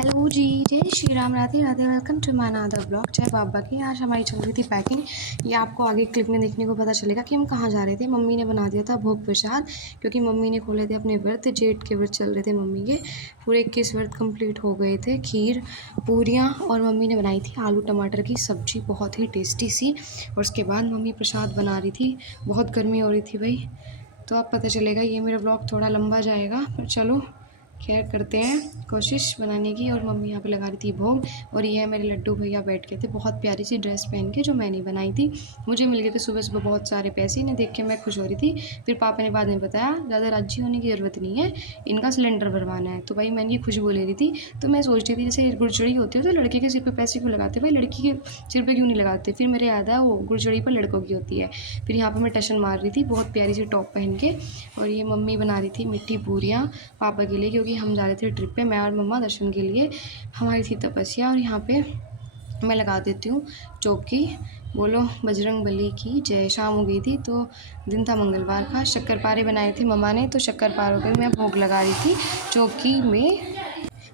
Hello ji, जय Shri Ram, Radhe Radhe. Welcome to my another blog. जय बाबा की। आज हमारी चल रही थी पैकिंग। ये आपको आगे क्लिप में देखने को पता चलेगा कि हम कहाँ जा रहे थे। मम्मी ने बना दिया था भोग प्रसाद, क्योंकि मम्मी ने खोले थे अपने व्रत। जेठ के व्रत चल रहे थे मम्मी के, पूरे 21 व्रत कंप्लीट हो गए थे। खीर, पूरियाँ और मम्मी ने बनाई थी आलू टमाटर की सब्जी, बहुत ही टेस्टी सी। और उसके बाद मम्मी प्रसाद बना रही थी। बहुत गर्मी हो रही थी भाई, तो अब पता चलेगा। ये मेरा ब्लॉग थोड़ा लंबा जाएगा, पर चलो खैर करते हैं कोशिश बनाने की। और मम्मी यहाँ पे लगा रही थी भोग। और ये है मेरे लड्डू भैया बैठ गए थे बहुत प्यारी सी ड्रेस पहन के, जो मैंने बनाई थी। मुझे मिल गए थे सुबह सुबह बहुत सारे पैसे, इन्हें देख के मैं खुश हो रही थी। फिर पापा ने बाद में बताया ज़्यादा राजी होने की ज़रूरत नहीं है, इनका सिलेंडर भरवाना है। तो भाई मैंने ये खुशबू ले रही थी। तो मैं सोच रही थी जैसे गुड़चड़ी होती है तो लड़के के सिर पर पैसे क्यों लगाते, भाई लड़की के सिर पर क्यों नहीं लगाते। फिर मेरे याद आया वो गुड़चड़ी पर लड़कों की होती है। फिर यहाँ पर मैं टशन मार रही थी बहुत प्यारी सी टॉप पहन के। और ये मम्मी बना रही थी मिट्टी पूरियाँ पापा के लिए, क्योंकि हम जा रहे थे ट्रिप पे, मैं और मम्मा दर्शन के लिए। हमारी थी तपस्या। और यहाँ पे मैं लगा देती हूँ चौकी। बोलो बजरंग बली की जय। शाम हो गई थी तो दिन था मंगलवार का। शक्करपारे बनाए थे मम्मा ने, तो शक्करपारों पे मैं भोग लगा रही थी चौकी में।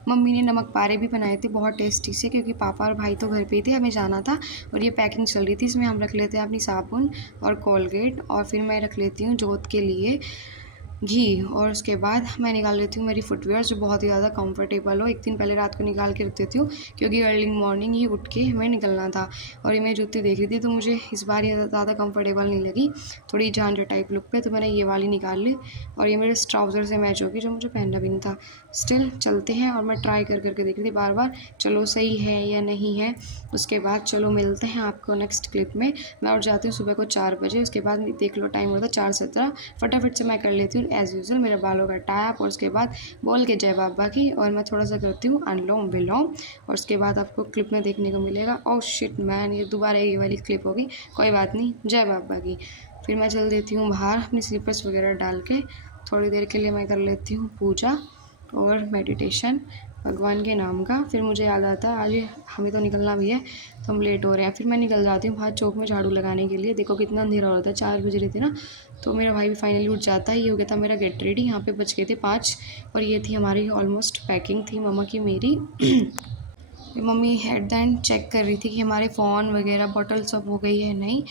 मम्मी ने नमक पारे भी बनाए थे बहुत टेस्टी से, क्योंकि पापा और भाई तो घर पे ही थे, हमें जाना था। और ये पैकिंग चल रही थी, इसमें हम रख लेते हैं अपनी साबुन और कोलगेट। और फिर मैं रख लेती हूँ जोत के लिए घी। और उसके बाद मैं निकाल लेती हूँ मेरी फुटवेयर, जो बहुत ही ज़्यादा कंफर्टेबल हो। एक दिन पहले रात को निकाल के रख देती हूँ, क्योंकि अर्ली मॉर्निंग ही उठ के हमें निकलना था। और ये मैं जूती देख रही थी तो मुझे इस बार ये ज़्यादा कंफर्टेबल नहीं लगी, थोड़ी झांझर टाइप लुक पे, तो मैंने ये वाली निकाल ली। और ये मेरे ट्राउज़र से मैच होगी, जो मुझे पहनना भी नहीं था। स्टिल चलते हैं। और मैं ट्राई कर करके देख रही थी बार बार, चलो सही है या नहीं है। उसके बाद चलो मिलते हैं आपको नेक्स्ट क्लिप में। मैं उठ जाती हूँ सुबह को 4 बजे। उसके बाद देख लो टाइम होता है 4:17। फटाफट से मैं कर लेती हूँ एज़ यूजुअल मेरे बालों का टाइप। और उसके बाद बोल के जय बाबा की। और मैं थोड़ा सा करती हूँ अनुलोम विलोम। और उसके बाद आपको क्लिप में देखने को मिलेगा, ओह शिट मैन, ये दोबारा ये वाली क्लिप होगी, कोई बात नहीं, जय बाबा की। फिर मैं चल देती हूँ बाहर अपनी स्लीपर्स वगैरह डाल के। थोड़ी देर के लिए मैं कर लेती हूँ पूजा और मेडिटेशन भगवान के नाम का। फिर मुझे याद आता है आज हमें तो निकलना भी है, तो हम लेट हो रहे हैं। फिर मैं निकल जाती हूँ बाहर चौक में झाड़ू लगाने के लिए। देखो कितना अंधेरा हो रहा था, 4 बज रहे थे ना। तो मेरा भाई भी फाइनली उठ जाता है। ये हो गया था मेरा गेट रेडी। यहाँ पे बच गए थे 5। और ये थी हमारी ऑलमोस्ट पैकिंग थी मम्मा की मेरी। Mummy at the end check कर रही थी कि हमारे फ़ोन वगैरह बॉटल सब हो गई है नहीं।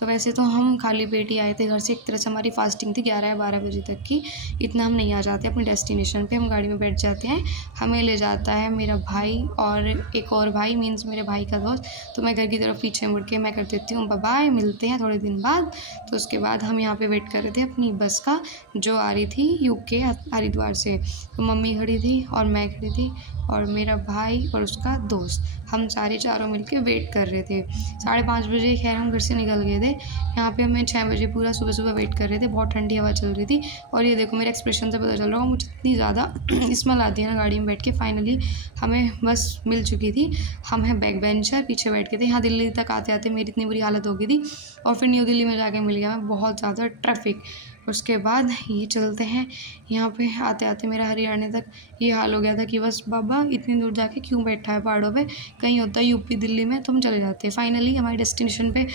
तो वैसे तो हम खाली पेट ही आए थे घर से। एक तरह से हमारी फास्टिंग थी 11 या 12 बजे तक की। इतना हम नहीं आ जाते अपने डेस्टिनेशन पे, हम गाड़ी में बैठ जाते हैं। हमें ले जाता है मेरा भाई और एक और भाई, मीन्स मेरे भाई का दोस्त। तो मैं घर की तरफ पीछे मुड़ के मैं कर देती हूँ बाय बाय, मिलते हैं थोड़े दिन बाद। तो उसके बाद हम यहाँ पे वेट कर रहे थे अपनी बस का, जो आ रही थी यूके हरिद्वार से। तो मम्मी खड़ी थी और मैं खड़ी थी और मेरा भाई और उसका दोस्त, हम सारे चारों मिलके वेट कर रहे थे। 5:30 बजे खैर हम घर से निकल गए थे। यहाँ पे हमें 6 बजे पूरा सुबह सुबह वेट कर रहे थे। बहुत ठंडी हवा चल रही थी। और ये देखो मेरे एक्सप्रेशन से पता चल रहा होगा मुझे इतनी ज़्यादा स्मेल आती है ना गाड़ी में बैठ के। फाइनली हमें बस मिल चुकी थी। हम हैं बैक बेंचर, पीछे बैठ के थे। यहाँ दिल्ली तक आते आते मेरी इतनी बुरी हालत हो गई थी। और फिर न्यू दिल्ली में जाके मिल गया मैं बहुत ज़्यादा ट्रैफिक। उसके बाद ये चलते हैं, यहाँ पे आते आते मेरा हरियाणा तक ये हाल हो गया था कि बस बाबा इतनी दूर जाके क्यों बैठा है पहाड़ों पे, कहीं होता है यूपी दिल्ली में तो हम चले जाते। फाइनली हमारे डेस्टिनेशन पे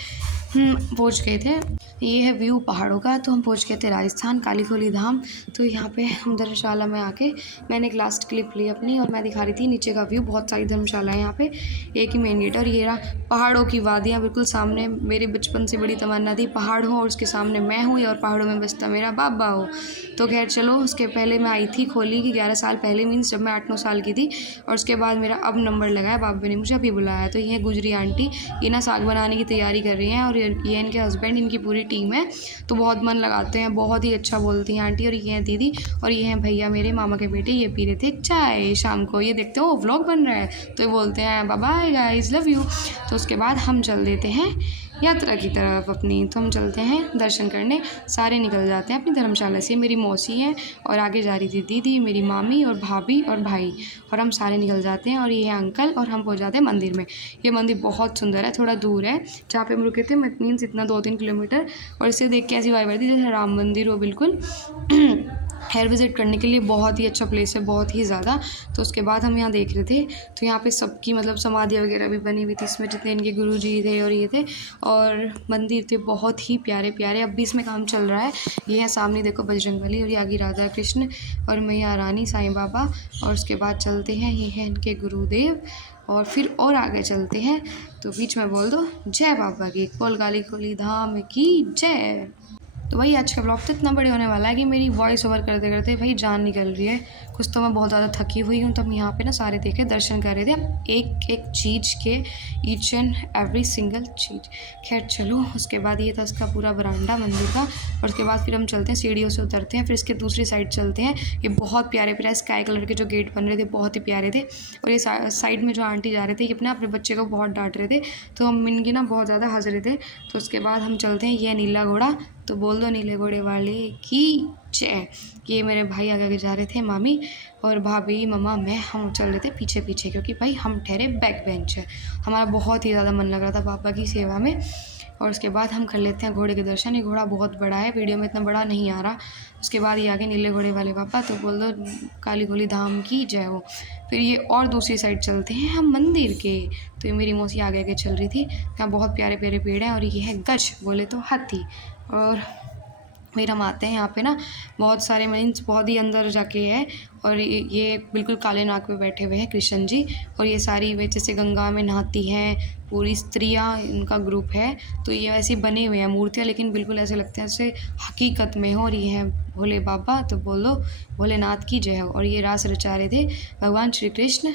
पहुँच गए थे। ये है व्यू पहाड़ों का। तो हम पहुँच गए थे राजस्थान काली खोली धाम। तो यहाँ पे हम धर्मशाला में आके मैंने एक लास्ट क्लिप ली अपनी, और मैं दिखा रही थी नीचे का व्यू। बहुत सारी धर्मशाला है यहाँ पे, एक ही मेन गेट है। और ये रहा पहाड़ों की वादियाँ बिल्कुल सामने। मेरी बचपन से बड़ी तमन्ना थी पहाड़ हो और उसके सामने मैं हूँ, और पहाड़ों में बसता मेरा बाबा हो। तो खैर चलो, उसके पहले मैं आई थी खोली की 11 साल पहले, मीन्स जब मैं 8-9 साल की थी। और उसके बाद मेरा अब नंबर लगा है, बाबा ने मुझे अभी बुलाया। तो ये गुजरी आंटी, ये ना साग बनाने की तैयारी कर रही हैं। और ये इनके हस्बैंड, इनकी पूरी टीम है। तो बहुत मन लगाते हैं, बहुत ही अच्छा बोलती हैं आंटी। और ये हैं दीदी, और ये हैं भैया मेरे मामा के बेटे। ये पी रहे थे चाय शाम को। ये देखते हो व्लॉग बन रहा है, तो ये बोलते हैं bye bye guys, love you. तो उसके बाद हम चल देते हैं यात्रा की तरफ अपनी। तो हम चलते हैं दर्शन करने, सारे निकल जाते हैं अपनी धर्मशाला से। मेरी मौसी है और आगे जा रही थी दीदी, मेरी मामी और भाभी और भाई, और हम सारे निकल जाते हैं। और ये है अंकल, और हम पहुंच जाते हैं मंदिर में। ये मंदिर बहुत सुंदर है, थोड़ा दूर है जहाँ पे हम रुके थे, मीन्स इतना 2-3 किलोमीटर। और इसे देख के ऐसी वाइब आ रही थी जैसे राम मंदिर हो बिल्कुल। हेयर विज़िट करने के लिए बहुत ही अच्छा प्लेस है, बहुत ही ज़्यादा। तो उसके बाद हम यहाँ देख रहे थे, तो यहाँ पे सबकी मतलब समाधियाँ वगैरह भी बनी हुई थी, इसमें जितने इनके गुरुजी थे और ये थे, और मंदिर थे बहुत ही प्यारे प्यारे। अब भी इसमें काम चल रहा है। ये है सामने देखो बजरंगबली, और ये आगे राधा कृष्ण और मैया रानी साईं बाबा। और उसके बाद चलते हैं, ये हैं इनके गुरुदेव, और फिर और आगे चलते हैं। तो बीच में बोल दो जय बाबा की, कोल काली खोली धाम की जय। तो भाई आज का ब्लॉग तो इतना बड़े होने वाला है कि मेरी वॉइस ओवर करते करते भाई जान निकल रही है। कुछ तो मैं बहुत ज़्यादा थकी हुई हूँ। तो हम यहाँ पे ना सारे देखे दर्शन कर रहे थे, हम एक एक चीज़ के, ईच एंड एवरी सिंगल चीज़। खैर चलो, उसके बाद ये था उसका पूरा बरामदा मंदिर का। और उसके बाद फिर हम चलते हैं, सीढ़ियों से उतरते हैं, फिर इसके दूसरी साइड चलते हैं। ये बहुत प्यारे प्यारे स्काई कलर के जो गेट बन रहे थे बहुत ही प्यारे थे। और ये साइड में जो आंटी जा रहे थे, ये अपने अपने बच्चे को बहुत डांट रहे थे, तो हम इनकी ना बहुत ज़्यादा हंस रहे थे। तो उसके बाद हम चलते हैं, ये नीला घोड़ा, तो बोल दो नीले घोड़े वाले की जय। ये मेरे भाई आगे आगे जा रहे थे, मामी और भाभी मम्मा मैं, हम चल रहे थे पीछे पीछे, क्योंकि भाई हम ठहरे बैक बेंच है। हमारा बहुत ही ज़्यादा मन लग रहा था बाबा की सेवा में। और उसके बाद हम कर लेते हैं घोड़े के दर्शन। ये घोड़ा बहुत बड़ा है, वीडियो में इतना बड़ा नहीं आ रहा। उसके बाद ये आगे नीले घोड़े वाले बाबा, तो बोल दो काली घोली धाम की जय हो। फिर ये और दूसरी साइड चलते हैं हम मंदिर के। तो ये मेरी मौसी आगे आगे चल रही थी। यहाँ बहुत प्यारे प्यारे पेड़ हैं, और ये है गज, बोले तो हाथी। और फिर हम आते हैं यहाँ पे ना, बहुत सारे मीन्स बहुत ही अंदर जाके है। और ये बिल्कुल काले नाग पे बैठे हुए हैं कृष्ण जी। और ये सारी वे जैसे गंगा में नहाती हैं, पूरी स्त्रियाँ इनका ग्रुप है। तो ये वैसे बने हुए हैं मूर्तियाँ, लेकिन बिल्कुल ऐसे लगते हैं जैसे हकीकत में हो। और ये है भोले बाबा, तो बोलो भोलेनाथ की जय हो। और ये रास रचा रहे थे भगवान श्री कृष्ण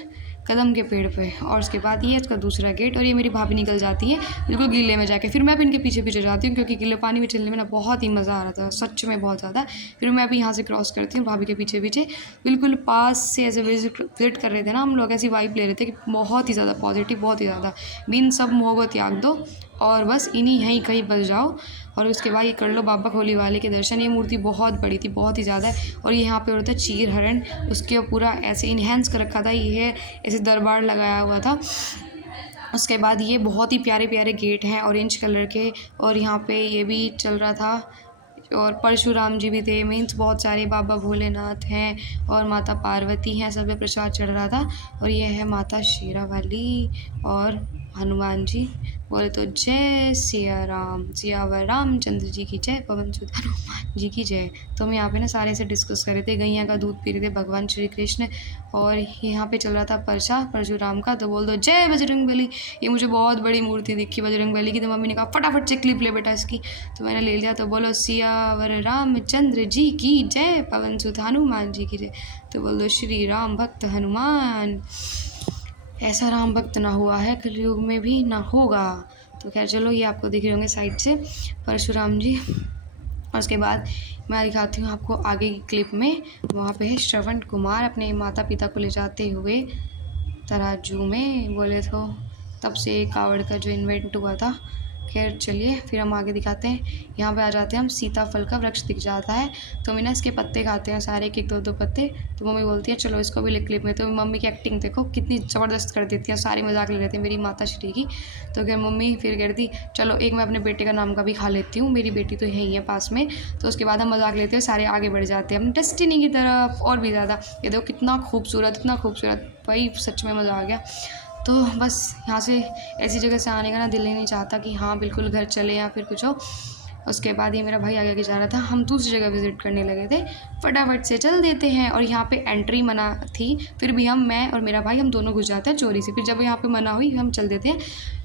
कदम के पेड़ पे। और उसके बाद ये इसका दूसरा गेट, और ये मेरी भाभी निकल जाती है बिल्कुल गीले में जाके। फिर मैं भी इनके पीछे पीछे जाती हूँ, क्योंकि गीले पानी में चलने में ना बहुत ही मज़ा आ रहा था, सच में बहुत ज़्यादा। फिर मैं भी यहाँ से क्रॉस करती हूँ भाभी के पीछे पीछे, बिल्कुल पास से ऐसे विजिट कर रहे थे ना हम लोग, ऐसी वाइब ले रहे थे कि बहुत ही ज़्यादा पॉजिटिव, बहुत ही ज़्यादा बिन सब मोह को त्याग दो और बस इन्हीं यहीं कहीं बस जाओ। और उसके बाद ये कर लो बाबा खोली वाले के दर्शन। ये मूर्ति बहुत बड़ी थी, बहुत ही ज़्यादा। और ये यहाँ पे होता है चीर हरण, उसके पूरा ऐसे इन्हेंस कर रखा था, ये ऐसे दरबार लगाया हुआ था। उसके बाद ये बहुत ही प्यारे प्यारे गेट हैं ऑरेंज कलर के, और यहाँ पे ये भी चल रहा था। और परशुराम जी भी थे, मीन्स बहुत सारे, बाबा भोलेनाथ हैं और माता पार्वती हैं, सब पे प्रसाद चढ़ रहा था। और ये है माता शेरावाली और हनुमान जी। बोले तो जय सिया राम, सियावर रामचंद्र जी की जय, पवन सुत हनुमान जी की जय। तो हम यहाँ पे ना सारे से डिस्कस कर रहे थे, गैया का दूध पी रहे थे भगवान श्री कृष्ण। और यहाँ पे चल रहा था परसा परशुराम का, तो बोल दो जय बजरंगबली। ये मुझे बहुत बड़ी मूर्ति दिखी बजरंगबली की, तो मम्मी ने कहा फटाफट से क्लिप ले बेटा इसकी। तो मैंने ले लिया। तो बोलो सियावर रामचंद्र जी की जय, पवन सुत हनुमान जी की जय। तो बोल दो श्री राम भक्त हनुमान। ऐसा राम भक्त ना हुआ है कलयुग में भी ना होगा। तो खैर चलो, ये आपको दिख रहे होंगे साइड से परशुराम जी। और उसके बाद मैं दिखाती हूँ आपको आगे की क्लिप में, वहाँ पे है श्रवण कुमार अपने माता पिता को ले जाते हुए तराजू में, बोले तो तब से कावड़ का जो इन्वेंट हुआ था। खैर चलिए, फिर हम आगे दिखाते हैं। यहाँ पे आ जाते हैं हम, सीताफल का वृक्ष दिख जाता है। तो हम ना इसके पत्ते खाते हैं सारे, एक एक दो दो पत्ते। तो मम्मी बोलती है चलो इसको भी ले क्लिप में। तो मम्मी की एक्टिंग देखो कितनी ज़बरदस्त कर देती है, सारी मजाक ले लेते हैं मेरी माता श्री की। तो फिर मम्मी फिर कहती चलो एक मैं अपने बेटे का नाम का भी खा लेती हूँ, मेरी बेटी तो यही है पास में। तो उसके बाद हम मजाक लेते हैं, सारे आगे बढ़ जाते हैं अपनी डेस्टिनी की तरफ और भी ज़्यादा। ये देखो कितना खूबसूरत, इतना खूबसूरत, भाई सच में मज़ा आ गया। तो बस यहाँ से ऐसी जगह से आने का ना दिल ही नहीं चाहता कि हाँ बिल्कुल घर चले या फिर कुछ हो। उसके बाद ये मेरा भाई आगे जा रहा था, हम दूसरी जगह विज़िट करने लगे थे, फटाफट से चल देते हैं। और यहाँ पे एंट्री मना थी, फिर भी मैं और मेरा भाई हम दोनों घुस जाते हैं चोरी से। फिर जब यहाँ पे मना हुई हम चल देते हैं।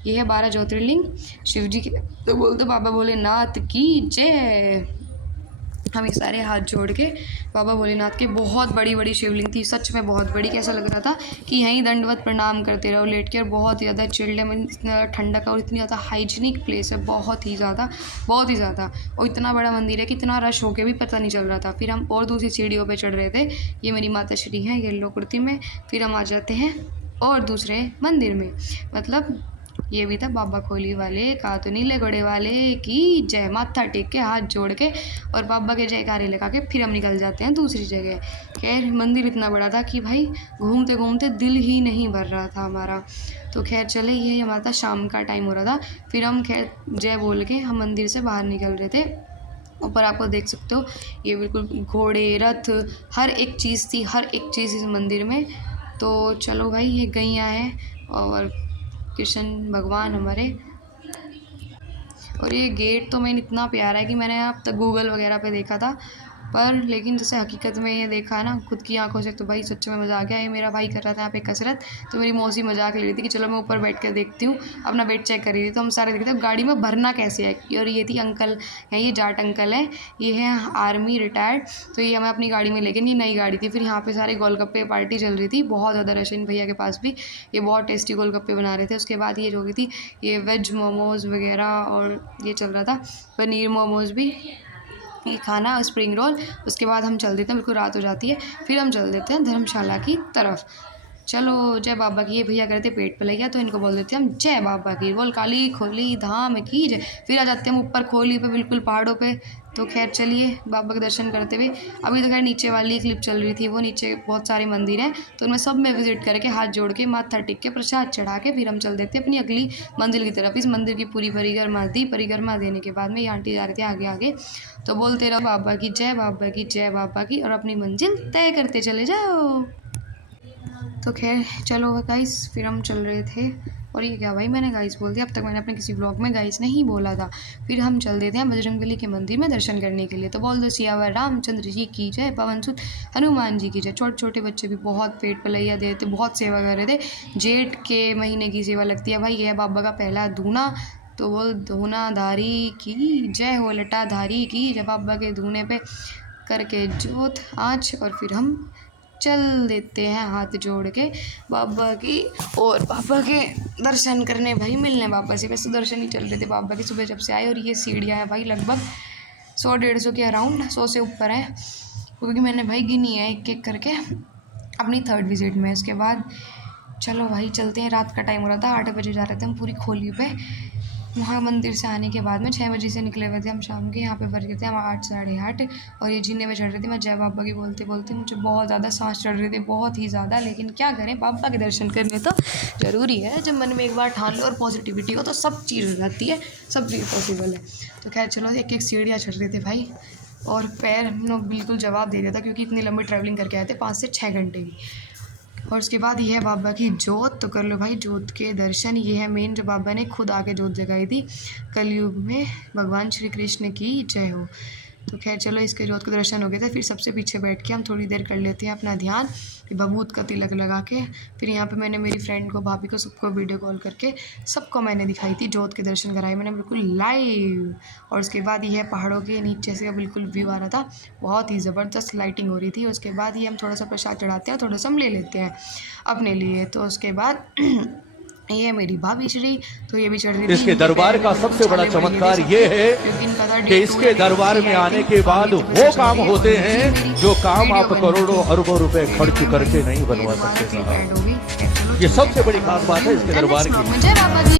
ये है 12 ज्योतिर्लिंग शिव जी के। तो बोलते बाबा भोलेनाथ की जय। हम एक सारे हाथ जोड़ के बाबा भोलेनाथ के, बहुत बड़ी बड़ी शिवलिंग थी, सच में बहुत बड़ी। कैसा लग रहा था कि यहीं दंडवत प्रणाम करते रहो लेट के। और बहुत ही ज़्यादा चिल्ड है, इतना ज़्यादा ठंडक और इतनी ज़्यादा हाइजीनिक प्लेस है, बहुत ही ज़्यादा, बहुत ही ज़्यादा। और इतना बड़ा मंदिर है कि इतना रश होके भी पता नहीं चल रहा था। फिर हम और दूसरी सीढ़ियों पर चढ़ रहे थे। ये मेरी माता श्री हैं येलो कुर्ती में। फिर हम आ जाते हैं और दूसरे मंदिर में, मतलब ये भी था बाबा खोली वाले का, तो नीले घोड़े वाले की जय। माथा टेक के हाथ जोड़ के और बाबा के जयकारे लगा के फिर हम निकल जाते हैं दूसरी जगह। खैर मंदिर इतना बड़ा था कि भाई घूमते घूमते दिल ही नहीं भर रहा था हमारा। तो खैर चले, ये हमारा शाम का टाइम हो रहा था। फिर हम खैर जय बोल के हम मंदिर से बाहर निकल रहे थे। ऊपर आपको देख सकते हो ये बिल्कुल घोड़े रथ हर एक चीज़ थी, हर एक चीज़ इस मंदिर में। तो चलो भाई ये गैया है और कृष्ण भगवान हमारे। और ये गेट तो मैंने इतना प्यारा है कि मैंने अब तक गूगल वगैरह पे देखा था, पर लेकिन जैसे हकीकत में ये देखा है ना खुद की आंखों से, तो भाई सच में मज़ा आ गया। ये मेरा भाई कर रहा था यहाँ पे कसरत, तो मेरी मौसी मजाक ले रही थी कि चलो मैं ऊपर बैठ कर देखती हूँ, अपना वेट चेक कर रही थी। तो हम सारे देखते गाड़ी में भरना कैसे है। और ये थी अंकल हैं, ये जाट अंकल है, ये है आर्मी रिटायर्ड। तो ये हमें अपनी गाड़ी में लेके, नहीं नई गाड़ी थी। फिर यहाँ पे सारे गोलगप्पे पार्टी चल रही थी, बहुत ज़्यादा रश इन भैया के पास भी, ये बहुत टेस्टी गोलगप्पे बना रहे थे। उसके बाद ये जो थी ये वेज मोमोज़ वगैरह और ये चल रहा था पनीर मोमोज़ भी, ये खाना स्प्रिंग रोल। उसके बाद हम चल देते हैं, बिल्कुल रात हो जाती है, फिर हम चल देते हैं धर्मशाला की तरफ। चलो जय बाबा की। ये भैया कहते पेट पे लग गया, तो इनको बोल देते हैं हम जय बाबा की, बोल काली खोली धाम की जय। फिर आ जाते हैं हम ऊपर खोली पे, बिल्कुल पहाड़ों पे। तो खैर चलिए बाबा के दर्शन करते हुए, अभी तो खैर नीचे वाली क्लिप चल रही थी, वो नीचे बहुत सारे मंदिर हैं, तो उनमें सब में विजिट करके हाथ जोड़ के माथा टेक के प्रसाद चढ़ा के फिर हम चल देते हैं अपनी अगली मंजिल की तरफ। इस मंदिर की पूरी परिक्रमा दी, परिक्रमा देने के बाद में ये आंटी जा रही थी आगे आगे, तो बोलते रहो बाबा की जय, बाबा की जय, बाबा की, और अपनी मंजिल तय करते चले जाओ। तो खैर चलो गाइस, फिर हम चल रहे थे। और ये क्या भाई मैंने गाइस बोल दिया, अब तक मैंने अपने किसी ब्लॉग में गाइस नहीं बोला था। फिर हम चल देते हैं बजरंगबली के मंदिर में दर्शन करने के लिए। तो बोल दो सियावर रामचंद्र जी की जय, पवन सुत हनुमान जी की जय। छोटे छोटे बच्चे भी बहुत पेट पलैया दे थे, बहुत सेवा कर रहे थे। जेठ के महीने की सेवा लगती है भाई, यह बाबा का पहला धूना, तो बोल धूनाधारी की जय हो, लटाधारी की जय। बाबा के धूने पे करके जोत आँच, और फिर हम चल देते हैं हाथ जोड़ के बाबा की, और बाबा के दर्शन करने भाई, मिलने बाबा से। वैसे दर्शन ही चल रहे थे बाबा के सुबह जब से आए। और ये सीढ़ियाँ हैं भाई लगभग 100-150 के अराउंड, 100 से ऊपर है, क्योंकि मैंने भाई गिनी है एक एक करके अपनी 3rd विजिट में। इसके बाद चलो भाई चलते हैं, रात का टाइम हो रहा था, 8 बजे जा रहे थे हम पूरी खोली पे। वहाँ मंदिर से आने के बाद में 6 बजे से निकले हुए थे हम शाम के, यहाँ पे बज गए थे हम 8 साढ़े 8। और ये जीने में चढ़ रही थी मैं जय बाबा की बोलते बोलते, मुझे बहुत ज़्यादा सांस चढ़ रही थी, बहुत ही ज़्यादा। लेकिन क्या करें, बाबा के दर्शन करने तो ज़रूरी है। जब मन में एक बार ठान लो और पॉजिटिविटी हो तो सब चीज़ हो जाती है, सब चीज़ पॉसिबल है। तो खैर चलो, एक एक सीढ़ियाँ चढ़ रहे थे भाई, और पैर हम लोग बिल्कुल जवाब दे दिया था, क्योंकि इतनी लंबी ट्रैवलिंग करके आए थे 5 से 6 घंटे की। और उसके बाद ये है बाबा की जोत, तो कर लो भाई जोत के दर्शन। ये है मेन, जो बाबा ने खुद आके जोत जगाई थी कलयुग में, भगवान श्री कृष्ण की जय हो। तो खैर चलो, इसके जोत के दर्शन हो गए थे। फिर सबसे पीछे बैठ के हम थोड़ी देर कर लेते हैं अपना ध्यान, बबूत का तिलक लगा के। फिर यहाँ पे मैंने मेरी फ्रेंड को, भाभी को, सबको वीडियो कॉल करके सबको मैंने दिखाई थी, जोत के दर्शन कराए मैंने बिल्कुल लाइव। और उसके बाद ये पहाड़ों के नीचे से बिल्कुल व्यू आ रहा था, बहुत ही ज़बरदस्त लाइटिंग हो रही थी। उसके बाद ये हम थोड़ा सा प्रसाद चढ़ाते हैं, थोड़ा सा हम ले लेते हैं अपने लिए। तो उसके बाद ये मेरी भाभी श्री, तो ये भी चढ़ रही थी। इसके दरबार का सबसे बड़ा चमत्कार ये है कि इसके दरबार में आने के बाद वो काम होते हैं जो काम आप करोड़ों अरबों रुपए खर्च करके नहीं बनवा सकते। ये सबसे बड़ी खास बात है इसके दरबार की।